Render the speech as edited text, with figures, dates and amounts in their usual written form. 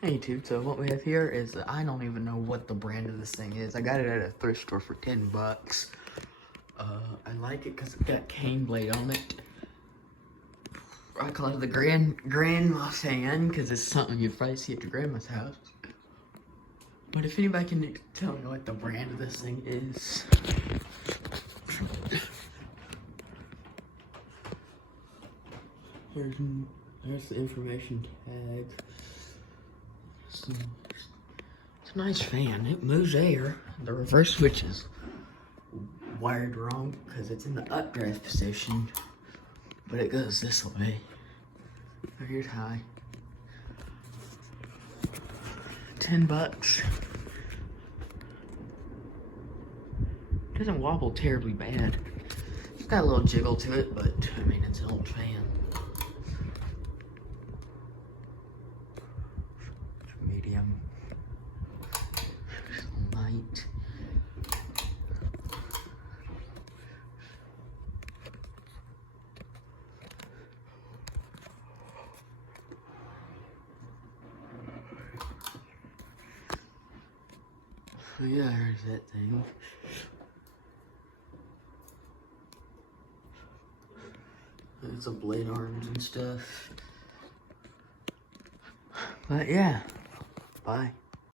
Hey YouTube, so what we have here is, I don't even know what the brand of this thing is. I got it at a thrift store for 10 bucks. I like it because it's got cane blade on it. I call it the grandma fan because it's something you'd probably see at your grandma's house. But if anybody can tell me what the brand of this thing is. There's the information tag. So, it's a nice fan. It moves air. The reverse switch is wired wrong because it's in the updraft position, but it goes this way. Here's high. 10 bucks. Doesn't wobble terribly bad. It's got a little jiggle to it, but I mean, it's an old fan. Medium. Light. So yeah, there's that thing. There's some blade arms and stuff. But yeah, bye.